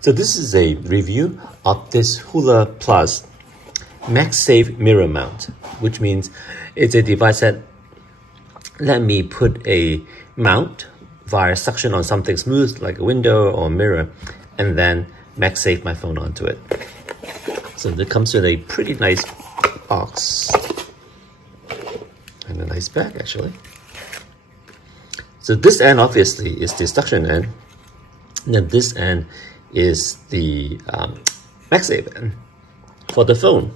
So this is a review of this Hula Plus MagSafe mirror mount, which means it's a device that let me put a mount via suction on something smooth like a window or a mirror, and then MagSafe my phone onto it. So it comes with a pretty nice box and a nice bag actually. So this end obviously is the suction end, and then this end is the MagSafe end for the phone.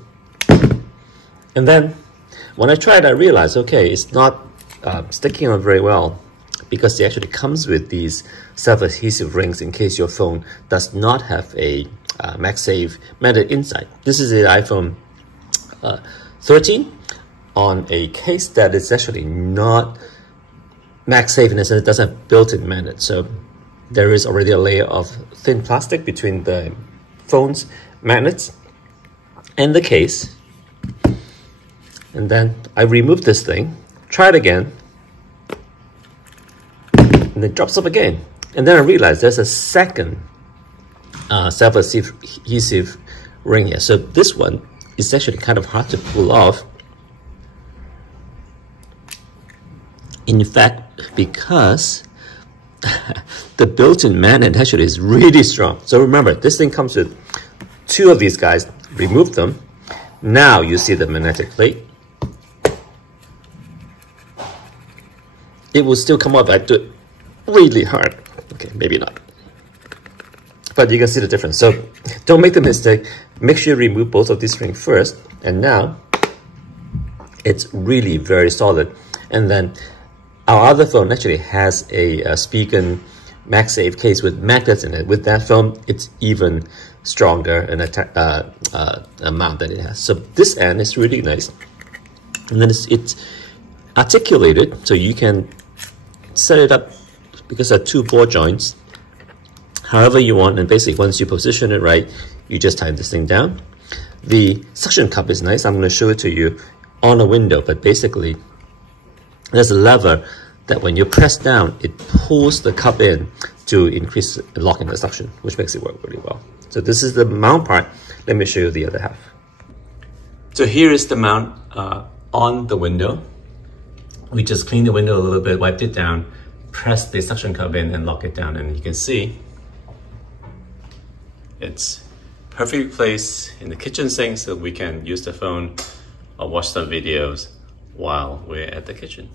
And then when I tried, I realized, okay, it's not sticking on very well because it actually comes with these self-adhesive rings in case your phone does not have a MagSafe mounted inside. This is an iPhone 13 on a case that is actually not MagSafe in the sense it doesn't have built-in magnet. So there is already a layer of thin plastic between the phone's magnets and the case. And then I removed this thing, tried again, and it drops up again. And then I realized there's a second self-adhesive ring here. So this one is actually kind of hard to pull off. In fact, because the built-in magnet actually is really strong. So remember, this thing comes with two of these guys. Remove them. Now you see the magnetic plate. It will still come up. I do it really hard. Okay, maybe not. But you can see the difference. So don't make the mistake. Make sure you remove both of these rings first. And now it's really very solid. And then our other phone actually has a Spigen MagSafe case with magnets in it. With that phone, it's even stronger in amount that it has. So this end is really nice. And then it's articulated, so you can set it up because there are two ball joints however you want, and basically once you position it right, you just tighten this thing down. The suction cup is nice. I'm going to show it to you on a window, but basically there's a lever that when you press down, it pulls the cup in to increase lock in the suction, which makes it work really well. So this is the mount part. Let me show you the other half. So here is the mount on the window. We just cleaned the window a little bit, wiped it down, pressed the suction cup in and lock it down, and you can see it's perfectly placed in the kitchen sink so we can use the phone or watch some videos while we're at the kitchen.